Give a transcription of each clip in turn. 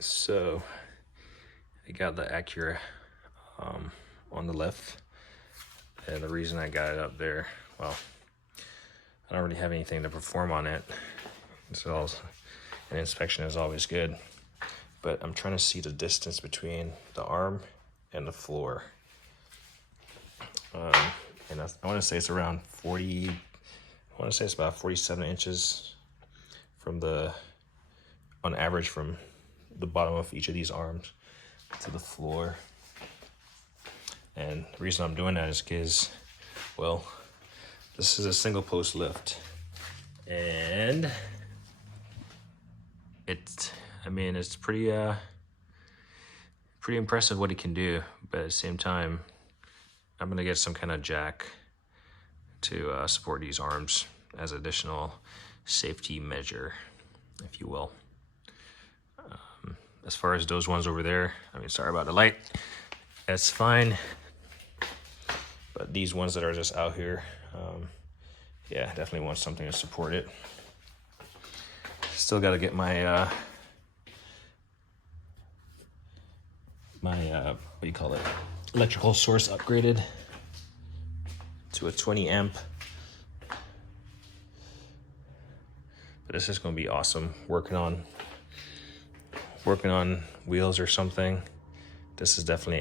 So I got the Acura on the left, and the reason I got it up there, well, I don't really have anything to perform on it, so an inspection is always good, but I'm trying to see the distance between the arm and the floor. And I want to say it's around 40, I want to say it's about 47 inches on average from the bottom of each of these arms to the floor. And the reason I'm doing that is because, well, this is a single post lift, and it's pretty impressive what it can do. But at the same time, I'm gonna get some kind of jack to support these arms as additional safety measure, if you will. As far as those ones over there, sorry about the light, that's fine. But these ones that are just out here, yeah, definitely want something to support it. Still got to get my what do you call it, electrical source upgraded to a 20 amp. But this is going to be awesome. Working on wheels or something. This is definitely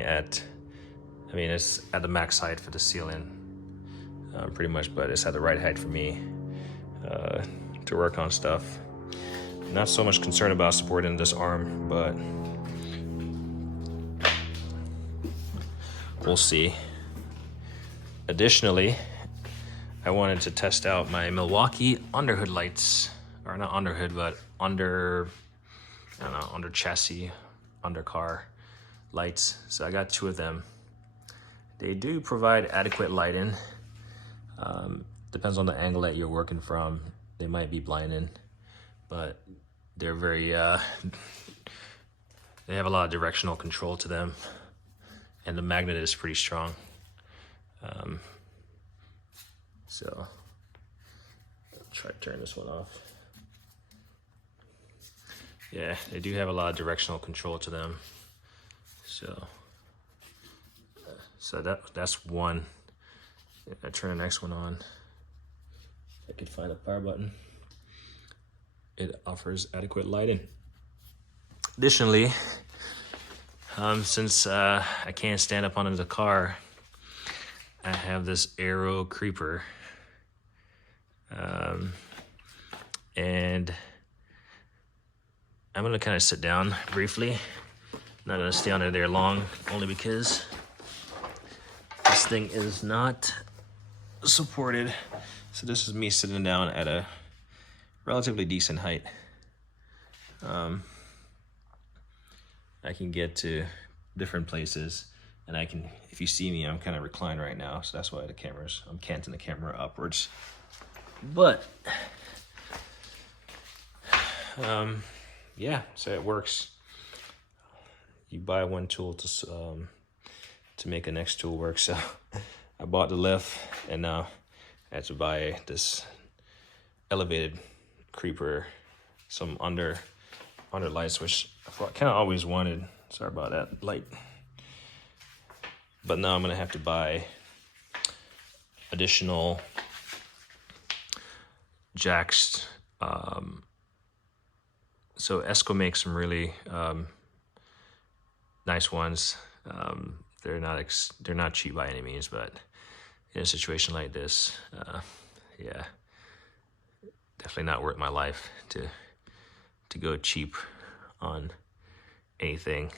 it's at the max height for the ceiling, pretty much, but it's at the right height for me to work on stuff. Not so much concerned about supporting this arm, but we'll see. Additionally, I wanted to test out my Milwaukee underhood lights, or not underhood, but under chassis, under car lights. So I got 2 of them. They do provide adequate lighting. Depends on the angle that you're working from. They might be blinding, but they're very, they have a lot of directional control to them, and the magnet is pretty strong. So I'll try to turn this one off. Yeah, they do have a lot of directional control to them. So that's one. I turn the next one on. I could find a power button. It offers adequate lighting. Additionally, since I can't stand up under the car, I have this Aero creeper. And I'm gonna kind of sit down briefly. Not gonna stay under there long, only because this thing is not supported. So this is me sitting down at a relatively decent height. I can get to different places, and I can, if you see me, I'm kind of reclined right now, so that's why I'm canting the camera upwards. But yeah, so it works. You buy one tool to make the next tool work. So I bought the lift, and now I had to buy this elevated creeper, some under lights, which I kind of always wanted. Sorry about that light. But now I'm gonna have to buy additional jacks. So Esco makes some really nice ones. They're not cheap by any means, but in a situation like this, yeah, definitely not worth my life to go cheap on anything.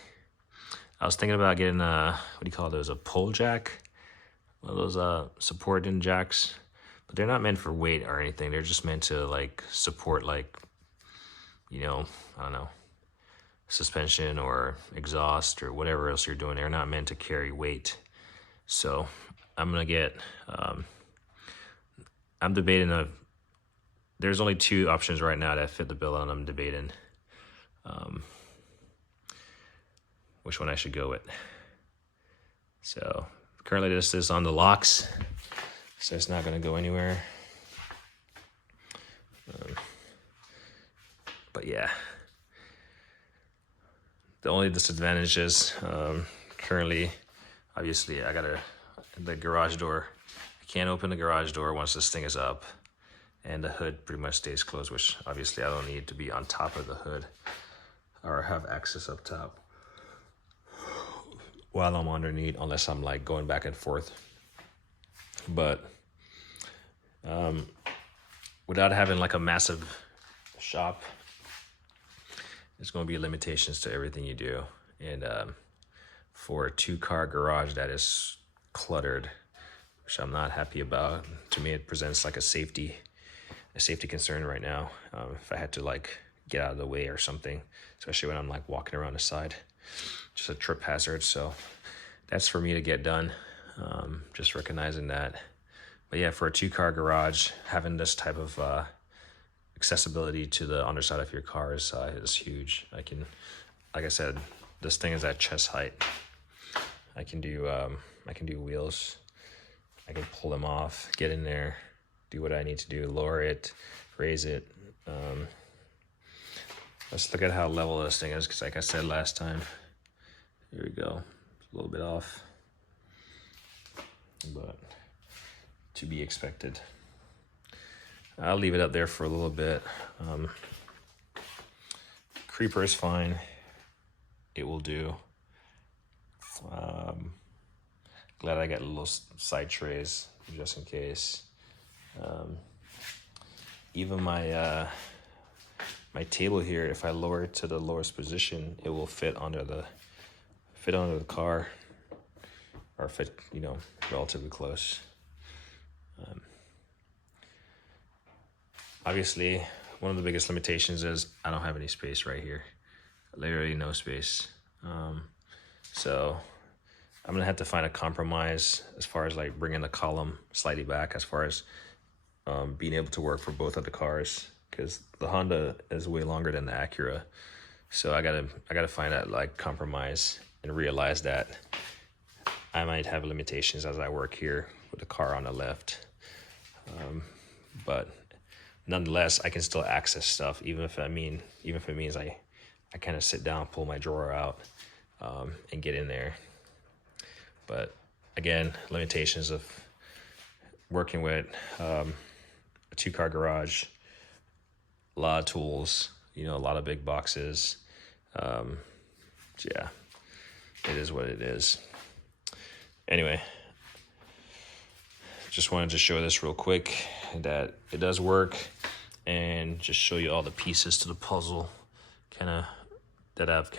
I was thinking about getting what do you call those? A pole jack, one of those supporting jacks, but they're not meant for weight or anything. They're just meant to like support, like, I don't know, suspension or exhaust or whatever else you're doing. They're not meant to carry weight. So I'm gonna get. I'm debating there's only 2 options right now that fit the bill, and I'm debating which one I should go with. So currently this is on the locks, so it's not going to go anywhere. But yeah, The only disadvantage is currently, obviously, the garage door. I can't open the garage door once this thing is up, and the hood pretty much stays closed, which obviously I don't need to be on top of the hood or have access up top while I'm underneath, unless I'm like going back and forth. But without having like a massive shop, there's going to be limitations to everything you do. And for a 2-car garage that is cluttered, which I'm not happy about, to me it presents like a safety concern right now. If I had to like get out of the way or something, especially when I'm like walking around the side, just a trip hazard. So that's for me to get done. Just recognizing that. But yeah, for a 2-car garage, having this type of accessibility to the underside of your car is huge. Like I said, this thing is at chest height. I can do wheels. I can pull them off, get in there, do what I need to do, lower it, raise it. Let's look at how level this thing is, because like I said last time, here we go, it's a little bit off, but to be expected. I'll leave it up there for a little bit. Creeper is fine. It will do. Glad I got little side trays just in case. Even my table here, if I lower it to the lowest position, it will fit under the car, or fit, relatively close. Obviously, one of the biggest limitations is I don't have any space right here. Literally no space. So I'm gonna have to find a compromise as far as like bringing the column slightly back, as far as being able to work for both of the cars, because the Honda is way longer than the Acura. So I gotta find that like compromise and realize that I might have limitations as I work here with the car on the left. But nonetheless, I can still access stuff, even if it means I kind of sit down, pull my drawer out, and get in there. But again, limitations of working with a 2-car garage, a lot of tools, a lot of big boxes. Yeah, it is what it is. Anyway, just wanted to show this real quick, that it does work, and just show you all the pieces to the puzzle that I've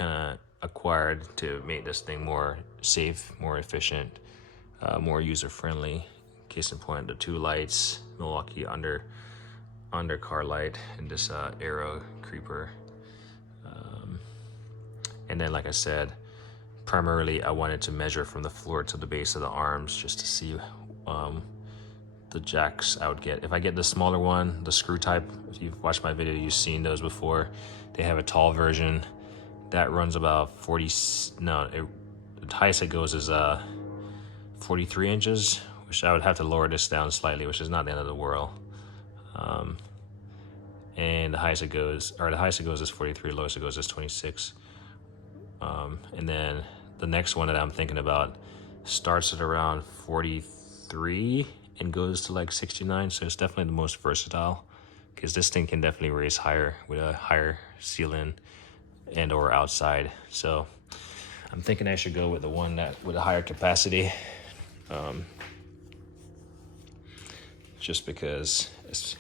acquired to make this thing more safe, more efficient, more user-friendly. Case in point, the 2 lights, Milwaukee under-car light, and this Aero creeper. And then, like I said, primarily I wanted to measure from the floor to the base of the arms, just to see the jacks I would get. If I get the smaller one, the screw type, if you've watched my video, you've seen those before. They have a tall version that runs about the highest it goes is 43 inches, which I would have to lower this down slightly, which is not the end of the world. And the highest it goes is 43, lowest it goes is 26. And then the next one that I'm thinking about starts at around 43 and goes to like 69. So it's definitely the most versatile, because this thing can definitely raise higher with a higher ceiling and or outside. So I'm thinking I should go with the one that with a higher capacity, just because it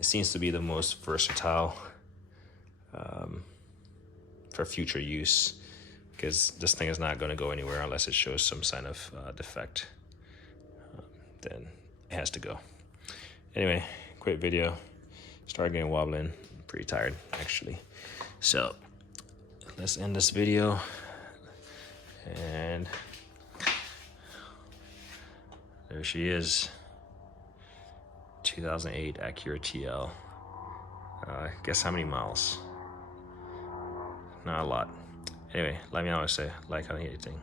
seems to be the most versatile for future use, because this thing is not going to go anywhere unless it shows some sign of defect. Then it has to go. Anyway, quick video. Started getting wobbling. I'm pretty tired, actually. So let's end this video. And there she is. 2008 Acura TL. Guess how many miles? Not a lot. Anyway, let me know what I say. Like on anything.